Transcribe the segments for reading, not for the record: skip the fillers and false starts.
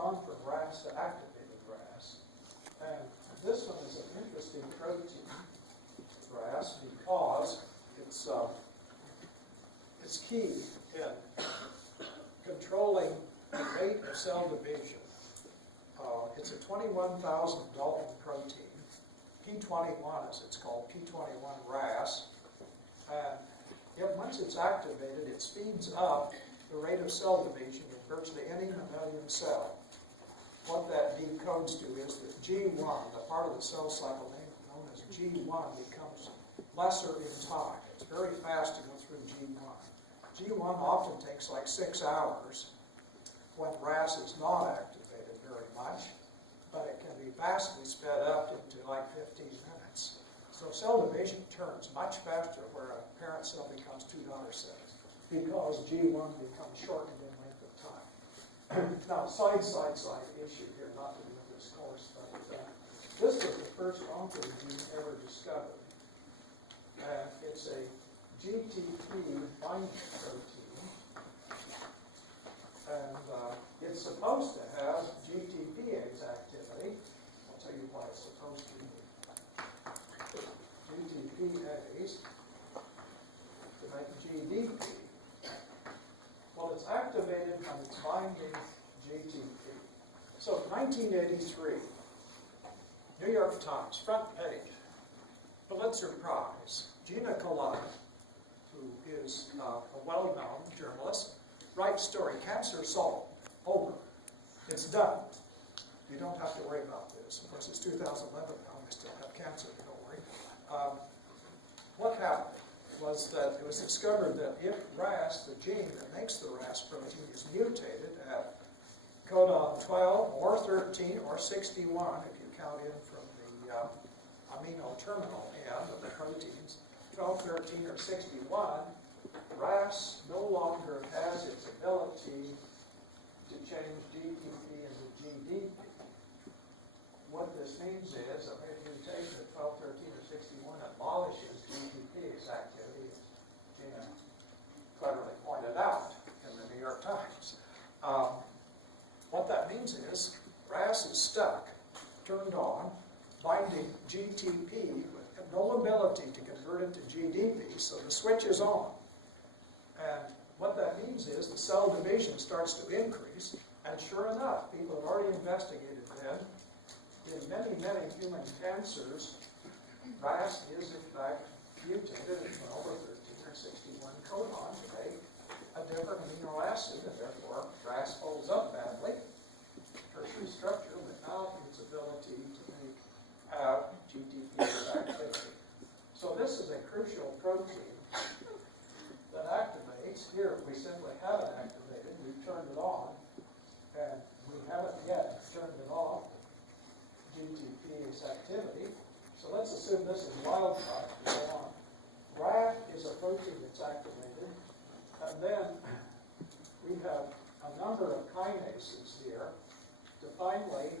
gone from RAS to activated RAS. And this one is an interesting protein, RAS, because it's key in controlling the rate of cell division. It's a 21,000 Dalton protein, P21 as it's called, P21 RAS. And once it's activated, it speeds up the rate of cell division in virtually any mammalian cell. What that decodes to is that G1, the part of the cell cycle known as G1, becomes lesser in time. It's very fast to go through G1. G1 often takes like 6 hours when RAS is not activated very much, but it can be vastly sped up into like 15 minutes. So cell division turns much faster where a parent cell becomes 2 daughter cells because G1 becomes shortened in length of time. Now, side issue here, not to do with this course, but this was the first oncogene ever discovered. And it's a GTP binding protein. And it's supposed to have GTPase activity. I'll tell you why it's supposed to. GTPase to make GDP. Well, it's activated when it's binding GTP. So, 1983, New York Times, front page, Pulitzer Prize, Gina Collada, who is a well-known journalist, writes story, cancer solved, over. It's done. You don't have to worry about this. Of course, it's 2011 now, we still have cancer, don't worry. What happened was that it was discovered that if RAS, the gene that makes the RAS protein, is mutated at codon 12 or 13 or 61, if you count in from the amino terminal end of the proteins, 12, 13, or 61, RAS no longer has its ability to change GTP into GDP. What this means is that if mutation at 12, 13, or 61 abolishes GTPase activity, as Gina cleverly pointed out in the New York Times. What that means is RAS is stuck, turned on, binding GTP with no ability to convert it to GDP, so the switch is on. And what that means is the cell division starts to increase, and sure enough, people have already investigated then, in many, many human cancers, RAS is in fact mutated at 12 or 13 or 61 codon to make a different amino acid, and therefore RAS folds up badly, tertiary structure, without its ability to have GTP activity. So this is a crucial protein that activates. Here we simply have it activated, we've turned it on, and we haven't yet turned it off. GTPase activity. So let's assume this is wild type and so on. RAF is a protein that's activated, and then we have a number of kinases here to finally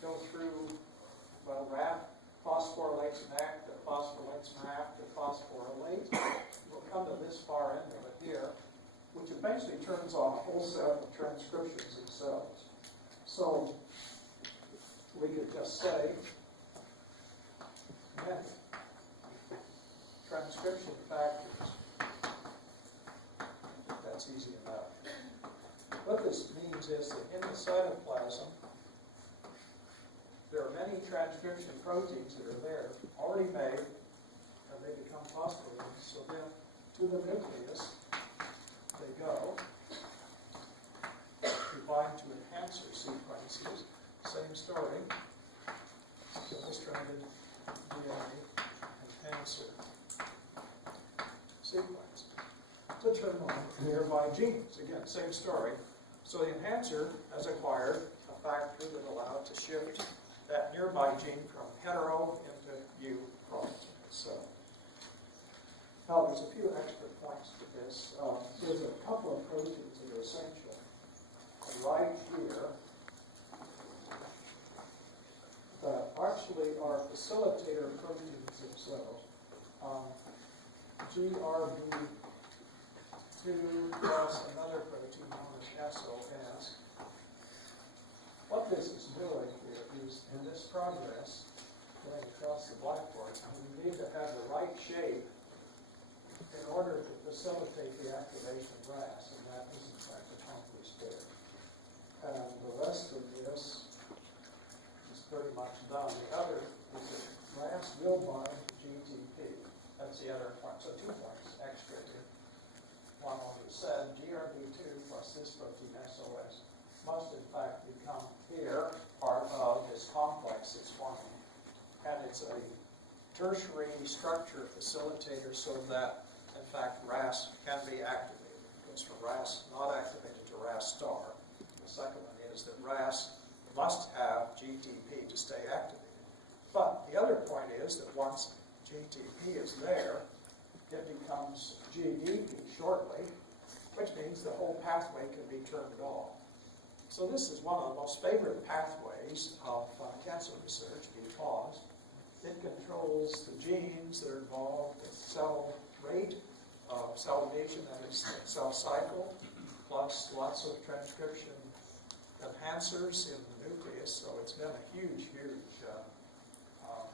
go through, well, RAF phosphorylates MAC, that phosphorylates MAP, that phosphorylate. We'll come to this far end of it here, which eventually turns on a whole set of transcriptions in cells. So we could just say many transcription factors. That's easy enough. What this means is that in the cytoplasm, there are many transcription proteins that are there, already made, and they become phosphorylated. So then, to the nucleus, they go to bind to enhancer sequences. Same story. Double-stranded DNA enhancer sequence to turn on nearby genes. Again, same story. So the enhancer has acquired a factor that allowed to shift that nearby gene from hetero into U protein. So now there's a few extra points to this. There's a couple of proteins that are essential right here that actually are facilitator proteins themselves. GRB2 plus another protein known as SOS. facilitate the activation of RAS, and that is in fact accomplished there. And the rest of this is pretty much done. The other is that RAS will bind GTP. That's the other point. So 2 points extra here. One already said GRB2 plus this protein SOS must in fact become here part of this complex it's forming. And it's a tertiary structure facilitator so that in fact RAS can be activated. It goes from RAS not activated to RAS star. The second one is that RAS must have GTP to stay activated. But the other point is that once GTP is there, it becomes GDP shortly, which means the whole pathway can be turned off. So this is one of the most favorite pathways of cancer research because it controls the genes that are involved with cell rate, cell division, that is cell cycle, plus lots of transcription enhancers in the nucleus. So it's been a huge, huge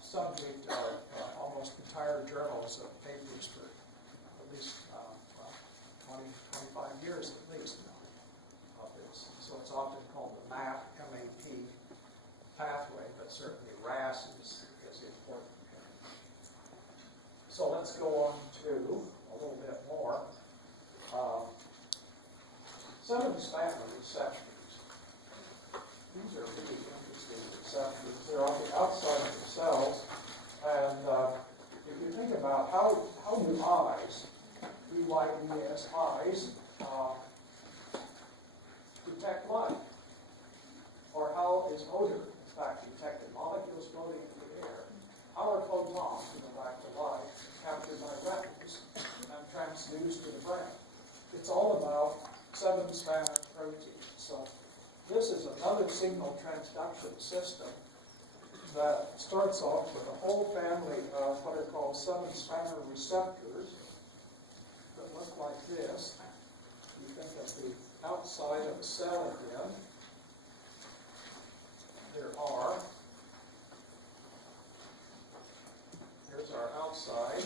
subject of almost entire journals of papers for at least 20, 25 years at least now of this. So it's often called the MAP pathway, but certainly RAS is important. So let's go on to a little bit more. 7-spanner receptors. These are really interesting receptors. They're on the outside of the cells, and if you think about how do eyes, EYES eyes, detect light, or how is odor, in fact, detected? Molecules floating in the air. How are photons, in fact, the light, captured by retinas and transduced to the brain? It's all about 7-spanner proteins. So this is another signal transduction system that starts off with a whole family of what are called 7-spanner receptors that look like this. You think of the outside of a cell again. Here's our outside.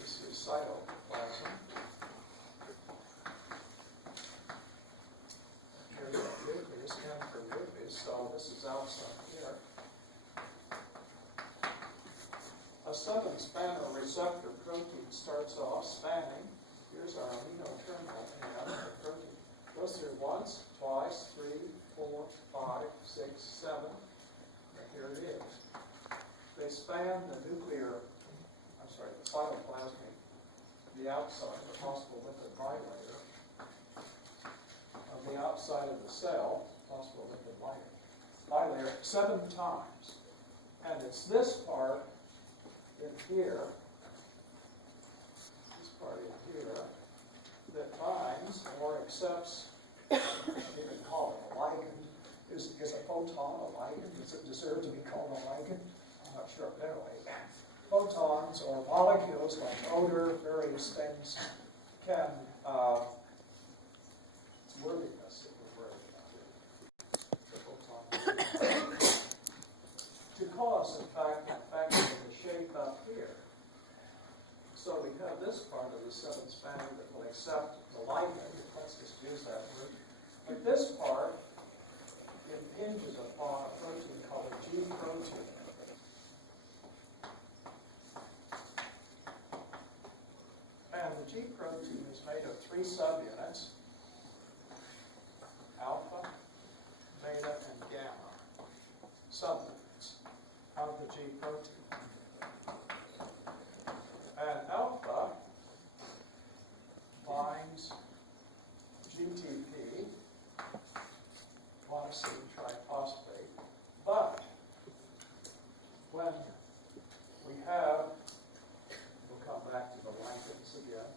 This is cytoplasm. Here's the nucleus, M for nucleus, so this is outside here. A 7-spanner receptor protein starts off spanning. Here's our amino terminal and the protein. Goes through once, twice, 3, 4, 5, 6, 7, and here it is. They span the the cytoplasmic, the outside, the possible lipid bilayer of the outside of the cell, possible lipid bilayer 7 times. And it's this part in here, that binds or accepts, you can call it a ligand. Is a photon a ligand? Does it deserve to be called a ligand? I'm not sure, but anyway. Photons or molecules like odor, various things can, it's worthiness, if we're worthy of it. The photon to cause, in fact, infection in the shape up here. So we have this part of the 7-spanner that will accept the ligand. Let's just use that word. But this part impinges upon a protein called a G protein. And the G protein is made of 3 subunits, alpha, beta, and gamma, subunits of the G protein. And alpha binds GTP, guanosine triphosphate, but when we have, we'll come back to the ligands again,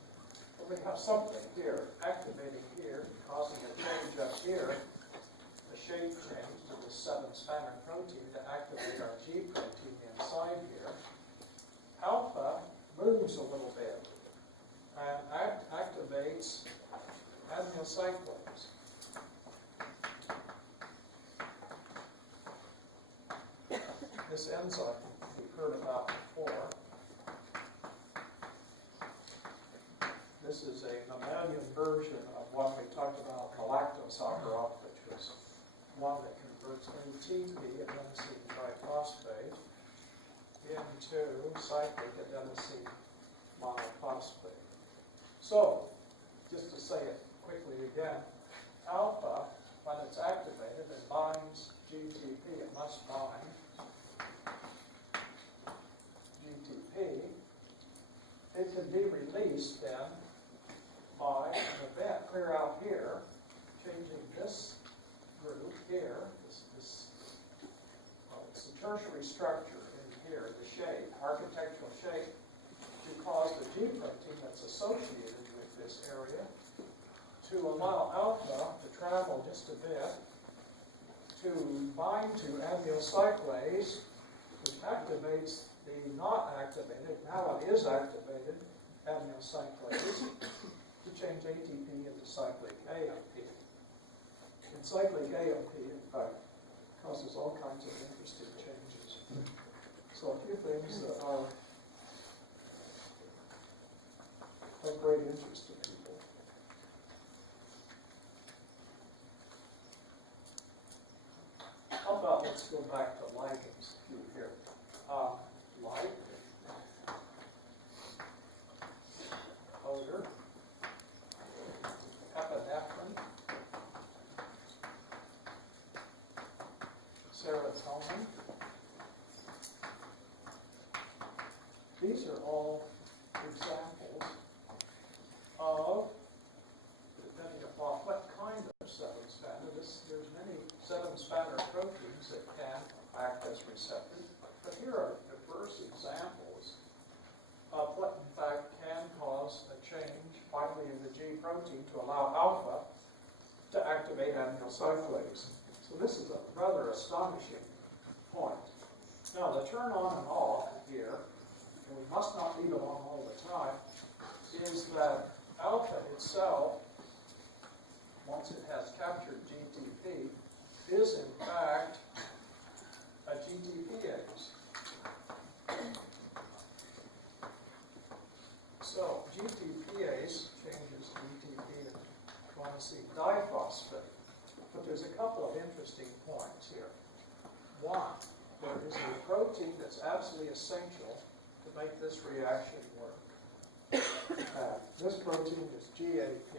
when we have something here, activating here, causing a change up here, a shape change to the 7-spanner protein to activate our G protein inside here, alpha moves a little bit and activates aminocyclase. This enzyme we've heard about before. This is a conversion of one we talked about, the lactose-alcohol, which was one that converts ATP, adenosine triphosphate, into cyclic adenosine monophosphate. So, just to say it quickly again, alpha, when it's activated, it binds GTP. It must bind GTP. It can be released then by an event clear out here, changing this group here, it's the tertiary structure in here, the shape, architectural shape, to cause the G protein that's associated with this area to allow alpha to travel just a bit to bind to aminocyclase, which activates the not activated, now it is activated, aminocyclase, to change ATP into cyclic AMP. And cyclic AMP, in fact, causes all kinds of interesting changes. So a few things that are of great interest to people. How about let's go back to ligands here. Light, odor, epinephrine, serotonin. These are all examples of, depending upon what kind of seven-spanner, there's many seven-spanner proteins that can act as receptors, but here are diverse examples of what in fact can cause a change finally in the G protein to allow alpha to activate aminocyclase. So this is a rather astonishing point. Now the turn on and off here, and we must not leave it on all the time, is that alpha itself, once it has captured GTP, is in fact a GTPase. So GTPase changes GTP into guanosine diphosphate. But there's a couple of interesting points here. One, there is a protein that's absolutely essential to make this reaction work. This protein is GAP.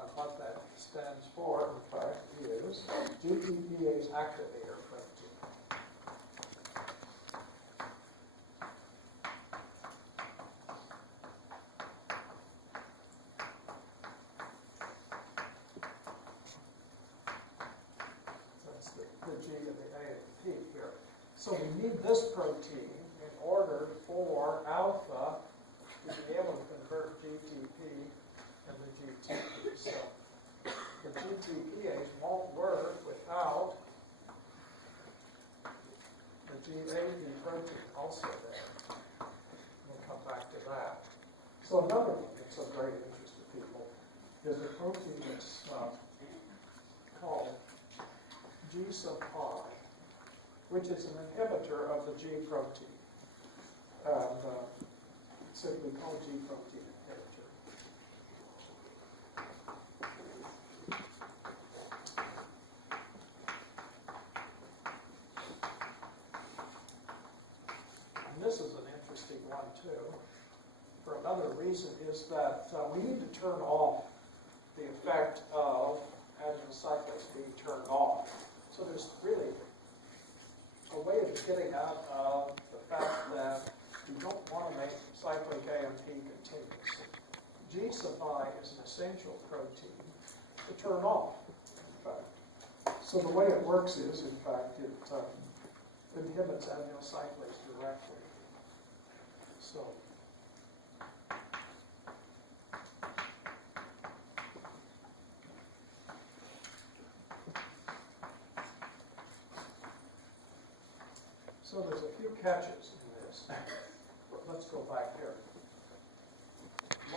And what that stands for, in fact, is GTPase activator protein. That's the G and the A and the P here. So we need this protein in order for alpha to be able to convert GTP and the GTP. So the GTPase won't work without the GAP protein also there. We'll come back to that. So another one that's of great interest to people is a protein that's called G sub I, which is an inhibitor of the G protein. And simply called G protein inhibitor. And this is an interesting one too. For another reason is that we need to turn off the effect of aminocyclase being turned off. So there's really a way of getting out of the fact that you don't want to make cyclic AMP continuous. G sub I is an essential protein to turn off, in fact. So the way it works is, in fact, it inhibits aminocyclase directly. So there's a few catches in this. Let's go back here.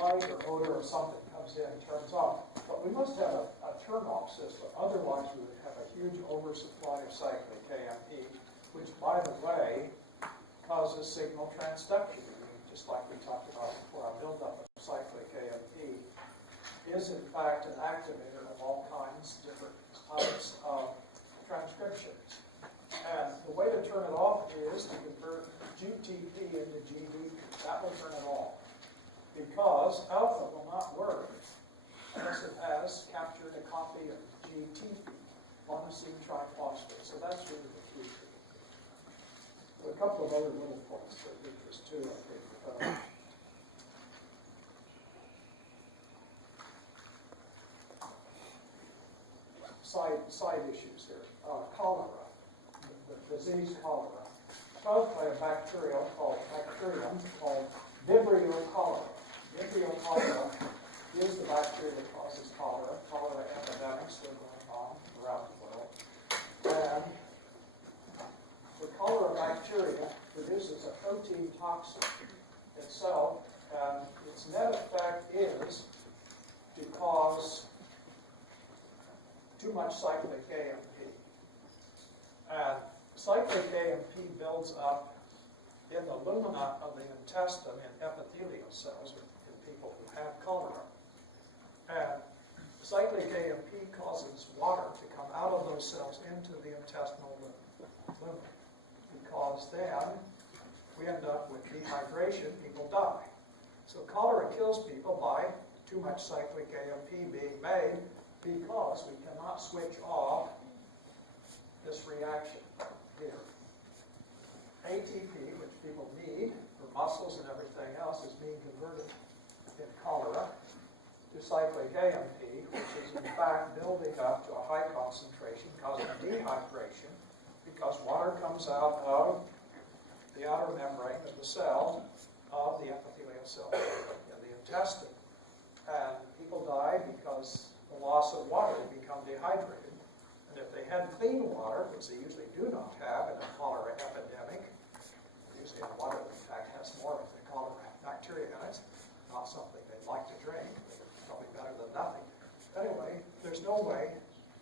Light or odor or something comes in, turns off. But we must have a turn-off system. Otherwise, we would have a huge oversupply of cyclic AMP, which, by the way, causes signal transduction. We need to just like we talked about before, our buildup of cyclic AMP, is in fact an activator of all kinds, different types of transcriptions. And the way to turn it off is to convert GTP into GDP. That will turn it off. Because alpha will not work unless it has captured a copy of GTP, monosine triphosphate. So that's really the key. There are a couple of other little points that are interest too, I think. Side issues here. Cholera, the disease cholera, caused by a bacterium called Vibrio cholera. Vibrio cholera is the bacteria that causes cholera. Cholera epidemics that are going on around the world. And the cholera bacteria produces a protein toxin itself, and its net effect is to cause too much cyclic AMP. And cyclic AMP builds up in the lumina of the intestine in epithelial cells in people who have cholera. And cyclic AMP causes water to come out of those cells into the intestinal lumina, because then we end up with dehydration, people die. So cholera kills people by too much cyclic AMP being made, because we cannot switch off this reaction here. ATP, which people need for muscles and everything else, is being converted in cholera to cyclic AMP, which is in fact building up to a high concentration, causing dehydration, because water comes out of the outer membrane of the cell of the epithelial cell in the intestine. And people die because the loss of water, they become dehydrated. And if they had clean water, which they usually do not have in a cholera epidemic, usually in water that in fact has more of the cholera bacteria in it, not something they'd like to drink, probably better than nothing. Anyway, there's no way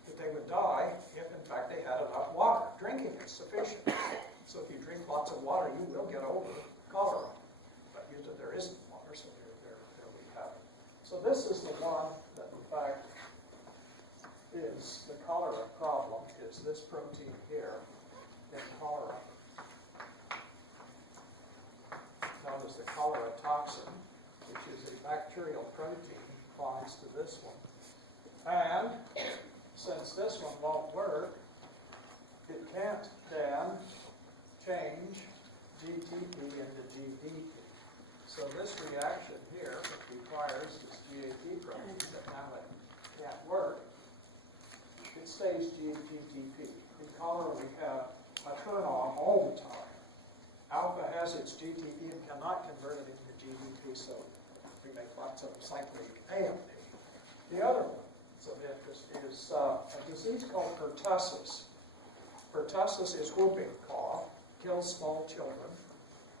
that they would die if in fact they had enough water. Drinking is sufficient. So if you drink lots of water, you will get over cholera. But usually there isn't water, so there we have it. So this is the one that in fact is the cholera problem, is this protein here in cholera, known as the cholera toxin, which is a bacterial protein, binds to this one. And since this one won't work, it can't then change GTP into GDP. So this reaction here, which requires this GAP protein that now it can't work, it stays GTP. In cholera we have a turn on all the time. Alpha has its GTP and cannot convert it into GDP, so we make lots of cyclic AMP. The other one that's of interest is a disease called pertussis. Pertussis is whooping cough, kills small children,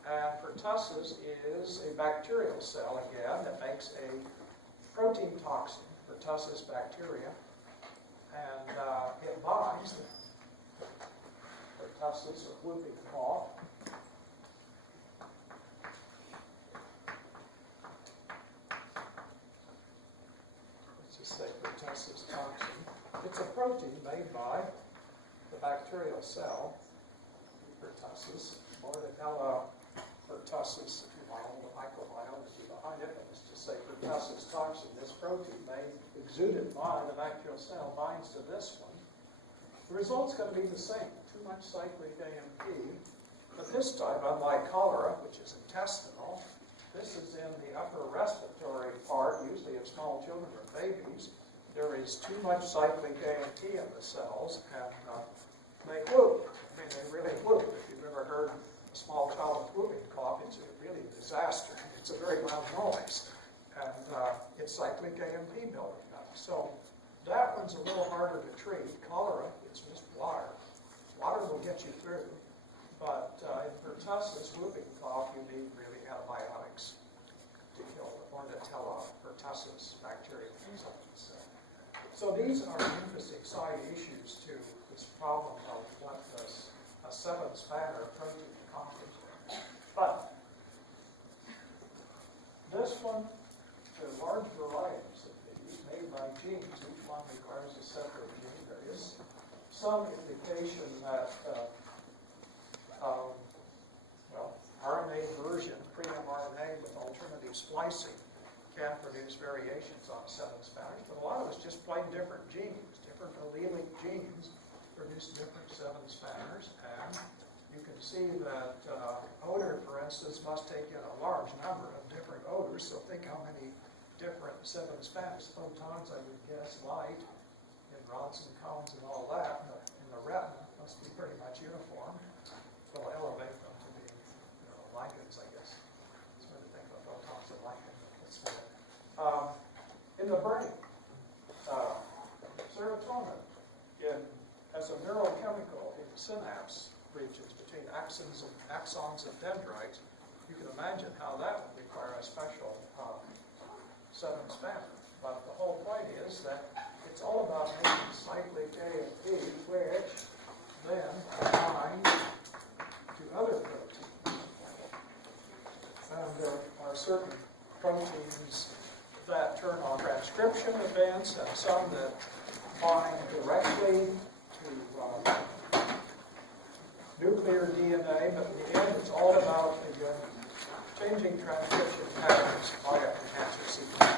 and pertussis is a bacterial cell again that makes a protein toxin, pertussis bacteria, and it binds pertussis or whooping cough. Let's just say pertussis toxin. It's a protein made by the bacterial cell, pertussis, Bordetella pertussis, if you want all the microbiology behind it, but let's just say pertussis toxin. This protein made, exuded by the bacterial cell, binds to this one. The result's going to be the same, too much cyclic AMP, but this time, unlike cholera, which is intestinal, this is in the upper respiratory part, usually of small children or babies. There is too much cyclic AMP in the cells, and they whoop. I mean, they really whoop. If you've ever heard a small child with whooping cough, it's really a disaster. It's a very loud noise, and it's cyclic AMP building up. So that one's a little harder to treat. Cholera, it's just water. Water will get you through, but in pertussis, whooping cough, you need really antibiotics to kill the Bordetella pertussis bacteria. So these are interesting side issues to this problem of what does a 7-spanner protein accomplish. But this one, there are large varieties of these made by genes. Each one requires a separate gene. There is some indication that, RNA version, pre-mRNA with alternative splicing can produce variations on 7 spanners, but a lot of it's just plain different genes. Different allelic genes produce different 7 spanners, and you can see that odor, for instance, must take in a large number of different odors, so think how many different 7 spanners. Photons, I would guess, light, in rods and cones and all that, in the retina, must be pretty much uniform. So we'll elevate them to being, lichens, I guess. It's hard to think about photons and lichens. Let's do it. In the brain, serotonin as a neurochemical in the synapse regions between axons and dendrites, you can imagine how that would require a special 7 spanner. But the whole point is that it's all about making cyclic AMP, which then bind to other proteins. And there are certain proteins that turn on transcription events and some that bind directly to nuclear DNA, but in the end it's all about changing transcription patterns via cancer sequence.